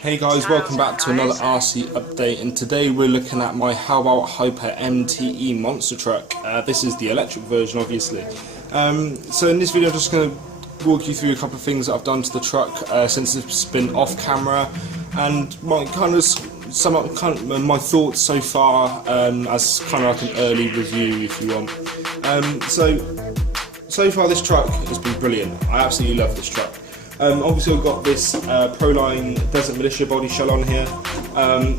Hey guys, welcome back to another RC update, and today we're looking at my Hobao Hyper MTE monster truck. This is the electric version, obviously. So in this video I'm just going to walk you through a couple of things that I've done to the truck since it's been off camera, and my kind of sum up my thoughts so far as kind of like an early review, if you want. So far this truck has been brilliant. I absolutely love this truck. Obviously I've got this Proline Desert Militia body shell on here,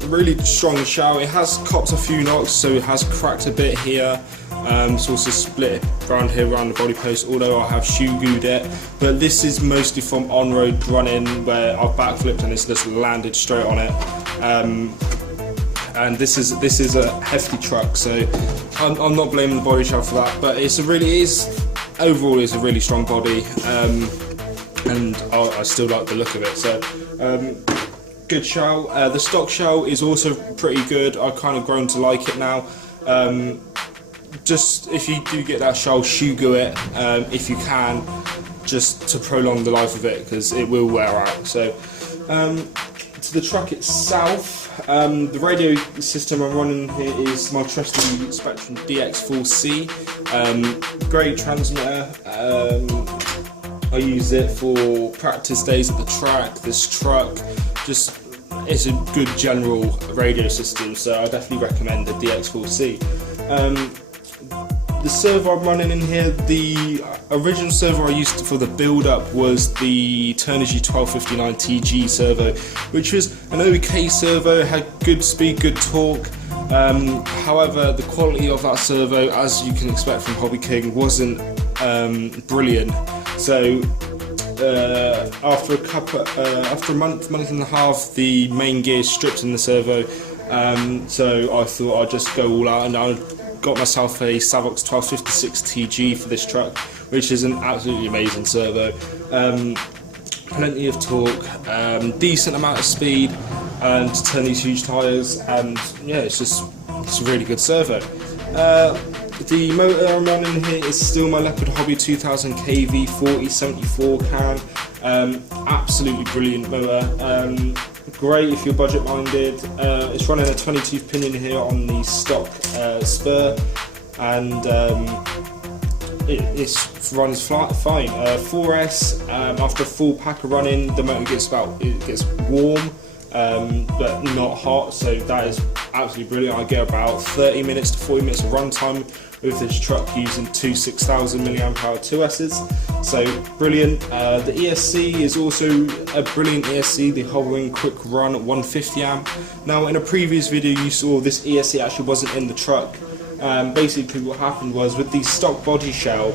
really strong shell. It has copped a few knocks, so it has cracked a bit here, it's also split around here around the body post, although I have shoe-gooed it, but this is mostly from on-road running where I've backflipped and it's just landed straight on it. And this is a hefty truck, so I'm not blaming the body shell for that, but overall it's a really strong body. And I still like the look of it, so good shell. The stock shell is also pretty good. I've kind of grown to like it now. Just if you do get that shell, shoe glue it if you can, just to prolong the life of it, because it will wear out. So to the truck itself, the radio system I'm running here is my trusty Spectrum DX4C, great transmitter. I use it for practice days at the track. This truck it's a good general radio system, so I definitely recommend the DX4C. The servo I'm running in here, the original servo I used for the build-up was the Turnigy 1259 TG servo, which was an OK servo, had good speed, good torque. However, the quality of that servo, as you can expect from Hobby King, wasn't brilliant. So after a month and a half, the main gear stripped in the servo. So I thought I'd just go all out, and I got myself a Savox 1256 TG for this truck, which is an absolutely amazing servo. Plenty of torque, decent amount of speed, and to turn these huge tyres, and yeah, it's a really good servo. The motor I'm running here is still my Leopard Hobby 2000 kV 4074 can. Absolutely brilliant motor. Great if you're budget minded. It's running a 22 pinion here on the stock spur, and it runs fine. 4S, after a full pack of running, the motor gets warm, but not hot, so that is absolutely brilliant. I get about 30 minutes to 40 minutes of run time with this truck using two 6000 mAh 2Ss, so brilliant. The ESC is also a brilliant ESC, the Hovering Quick Run 150 amp. Now in a previous video you saw this ESC actually wasn't in the truck. Basically what happened was, with the stock body shell,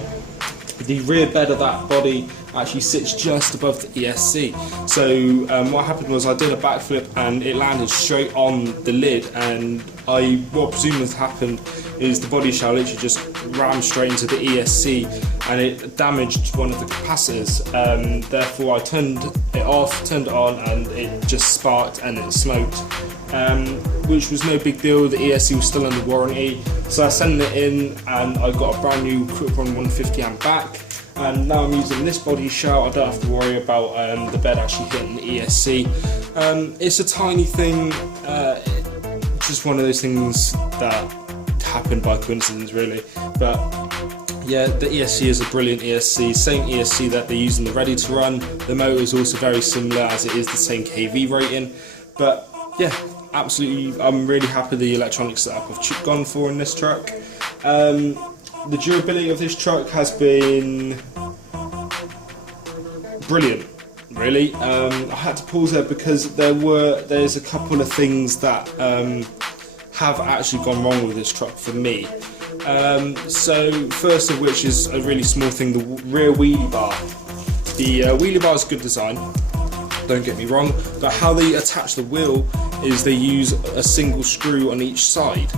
the rear bed of that body actually sits just above the ESC. So what happened was I did a backflip and it landed straight on the lid, and what I presume has happened is the body shell literally just rammed straight into the ESC and it damaged one of the capacitors. Therefore I turned it off, turned it on, and it just sparked and it smoked, which was no big deal. The ESC was still under warranty, so I sent it in and I got a brand new Quick Run 150 amp back. And now I'm using this body shell. I don't have to worry about the bed actually hitting the ESC. It's a tiny thing, just one of those things that happened by coincidence really. But yeah, the ESC is a brilliant ESC, same ESC that they use in the ready to run. The motor is also very similar, as it is the same KV rating. But yeah, absolutely, I'm really happy with the electronic setup I've gone for in this truck. The durability of this truck has been brilliant, really. I had to pause there because there's a couple of things that have actually gone wrong with this truck for me. So first of which is a really small thing, the rear wheelie bar. The wheelie bar is good design, don't get me wrong, but how they attach the wheel is they use a single screw on each side.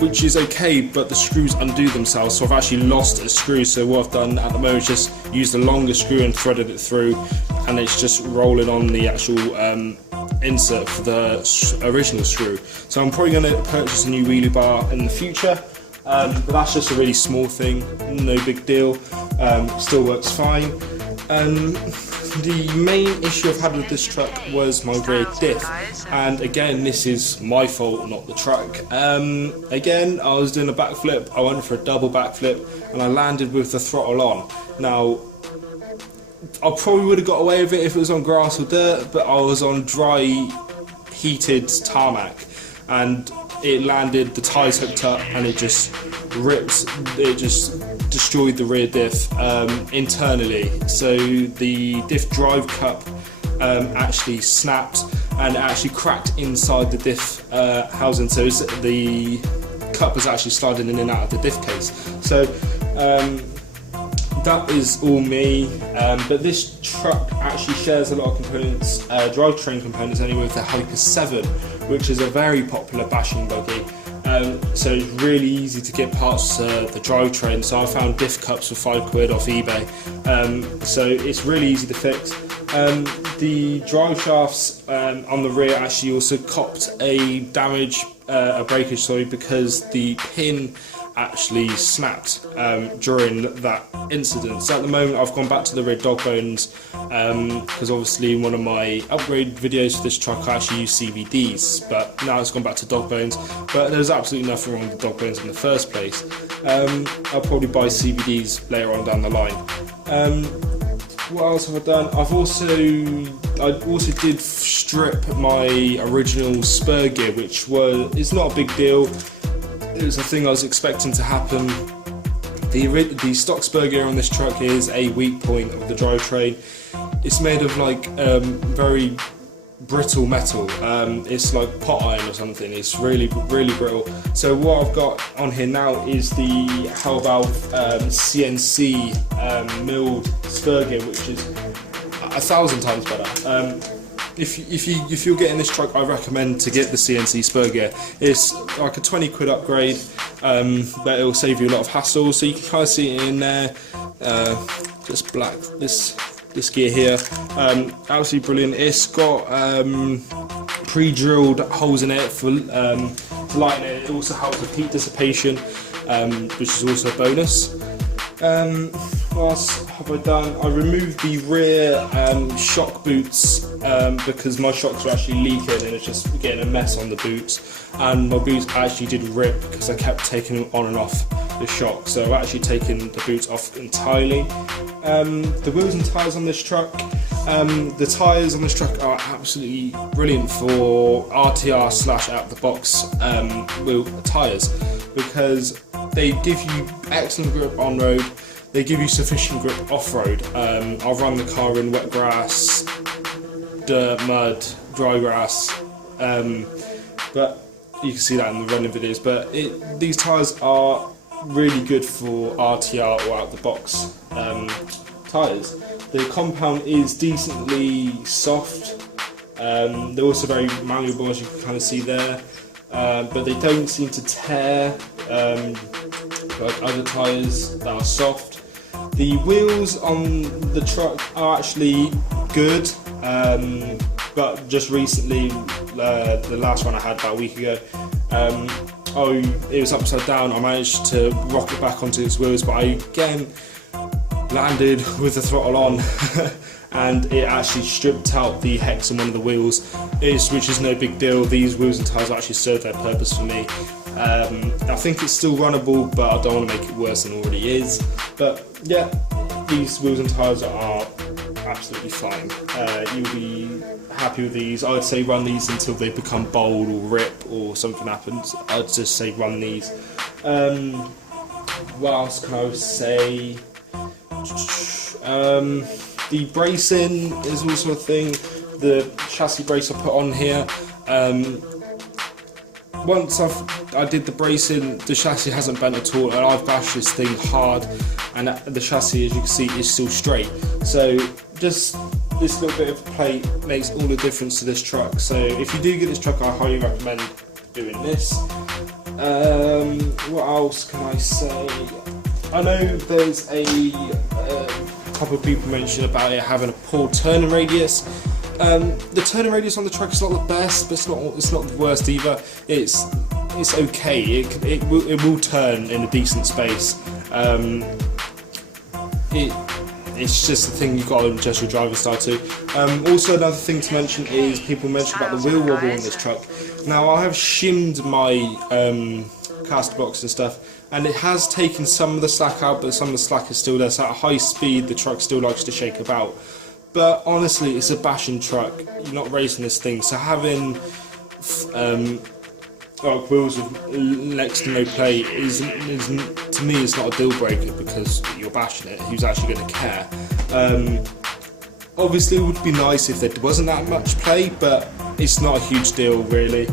Which is okay, but the screws undo themselves, so I've actually lost a screw. So what I've done at the moment is just used a longer screw and threaded it through, and it's just rolling on the actual insert for the original screw. So I'm probably going to purchase a new wheelie bar in the future, but that's just a really small thing, no big deal, still works fine. The main issue I've had with this truck was my rear diff, and again this is my fault, not the truck. Again, I was doing a backflip, I went for a double backflip and I landed with the throttle on. Now I probably would have got away with it if it was on grass or dirt, but I was on dry heated tarmac and it landed, the tyres hooked up and it just destroyed the rear diff internally. So the diff drive cup actually snapped and it actually cracked inside the diff housing, so the cup was actually sliding in and out of the diff case. So that is all me, but this truck actually shares a lot of components, drivetrain components anyway, with the Hyper 7, which is a very popular bashing buggy. So it's really easy to get parts the drivetrain. So I found diff cups for £5 off eBay. So it's really easy to fix. The drive shafts on the rear actually also copped a breakage, sorry, because the pin actually snapped during that incident. So at the moment I've gone back to the rear dog bones because obviously in one of my upgrade videos for this truck I actually used CVDs, but now it's gone back to dog bones. But there's absolutely nothing wrong with the dog bones in the first place. I'll probably buy CVDs later on down the line. What else have I done? I also did strip my original spur gear, which it's not a big deal. It was a thing I was expecting to happen. The stock spur gear on this truck is a weak point of the drivetrain. It's made of like very brittle metal. It's like pot iron or something. It's really brittle. So what I've got on here now is the Hobao CNC milled spur gear, which is 1,000 times better. If you're getting this truck, I recommend to get the Cnc Spur Gear. It's like a £20 upgrade, but it will save you a lot of hassle. So you can kind of see it in there, just black. This gear here, absolutely brilliant. It's got pre-drilled holes in it for lighting it. It also helps with heat dissipation, which is also a bonus. What else have I done? I removed the rear shock boots because my shocks were actually leaking and it's just getting a mess on the boots, and my boots actually did rip because I kept taking them on and off the shock. So I've actually taken the boots off entirely. The wheels and tyres on this truck, the tyres on this truck are absolutely brilliant for RTR / out the box wheel tyres, because they give you excellent grip on road. They give you sufficient grip off-road. I've run the car in wet grass, dirt, mud, dry grass, but you can see that in the running videos. But these tyres are really good for RTR or out-the-box tyres. The compound is decently soft. They're also very malleable, as you can kind of see there, but they don't seem to tear like other tyres that are soft. The wheels on the truck are actually good, but just recently, the last one I had about a week ago, it was upside down. I managed to rock it back onto its wheels, but I again landed with the throttle on and it actually stripped out the hex on one of the wheels, which is no big deal. These wheels and tyres actually serve their purpose for me. I think it's still runnable, but I don't want to make it worse than it already is. But yeah, these wheels and tyres are absolutely fine. You'll be happy with these. I'd say run these until they become bold or rip or something happens. I'd just say run these. What else can I say? The bracing is also a thing. The chassis brace I put on here, once I did the bracing, the chassis hasn't bent at all, and I've bashed this thing hard, and the chassis, as you can see, is still straight. So just this little bit of plate makes all the difference to this truck. So if you do get this truck, I highly recommend doing this. What else can I say? I know there's a couple of people mentioned about it having a poor turning radius. The turning radius on the truck is not the best, but it's not the worst either. It's it's okay. It will turn in a decent space. It's just the thing you've got to adjust your driving style to. Also, another thing to mention is people mention about the wheel wobble in this truck. Now, I have shimmed my caster box and stuff, and it has taken some of the slack out, but some of the slack is still there. So at a high speed, the truck still likes to shake about. But honestly, it's a bashing truck. You're not racing this thing, so having wheels with next to no play is to me, it's not a deal breaker because you're bashing it. Who's actually going to care? Obviously, it would be nice if there wasn't that much play, but it's not a huge deal really.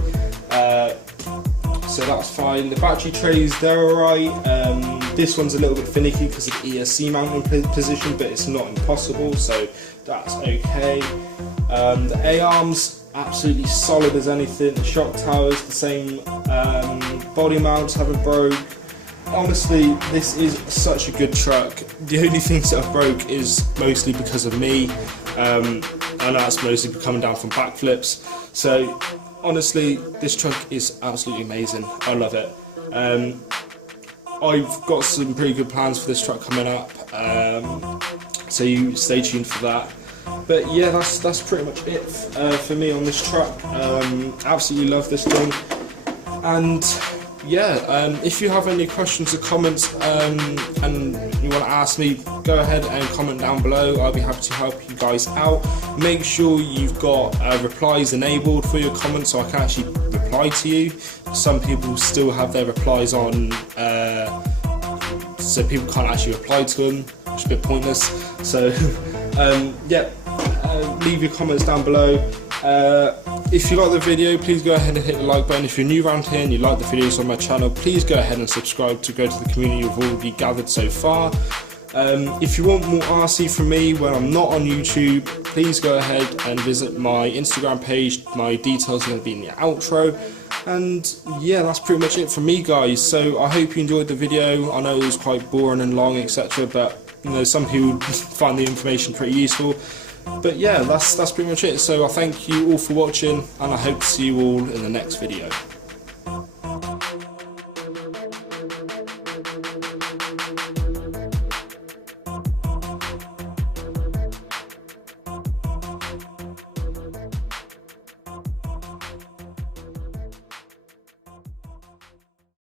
So that's fine. The battery trays, they're alright. This one's a little bit finicky because of the ESC mounting position, but it's not impossible, so that's okay. The A-arms, absolutely solid as anything. The shock towers, the same. Body mounts haven't broke. Honestly, this is such a good truck. The only things that have broke is mostly because of me, and that's mostly coming down from backflips. So honestly, this truck is absolutely amazing. I love it. I've got some pretty good plans for this truck coming up, so you stay tuned for that. But yeah, that's pretty much it for me on this truck. Absolutely love this thing. And yeah, if you have any questions or comments and you want to ask me, go ahead and comment down below. I'll be happy to help you guys out. Make sure you've got replies enabled for your comments so I can actually reply to you. Some people still have their replies on, so people can't actually reply to them, which is a bit pointless. So yeah, leave your comments down below. If you like the video, please go ahead and hit the like button. If you're new around here and you like the videos on my channel, please go ahead and subscribe to go to the community of all of you gathered so far. If you want more RC from me when I'm not on YouTube, please go ahead and visit my Instagram page. My details are going to be in the outro. And yeah, that's pretty much it from me, guys. So I hope you enjoyed the video. I know it was quite boring and long, etc., but you know, some people find the information pretty useful. But yeah, that's pretty much it. So I thank you all for watching, and I hope to see you all in the next video.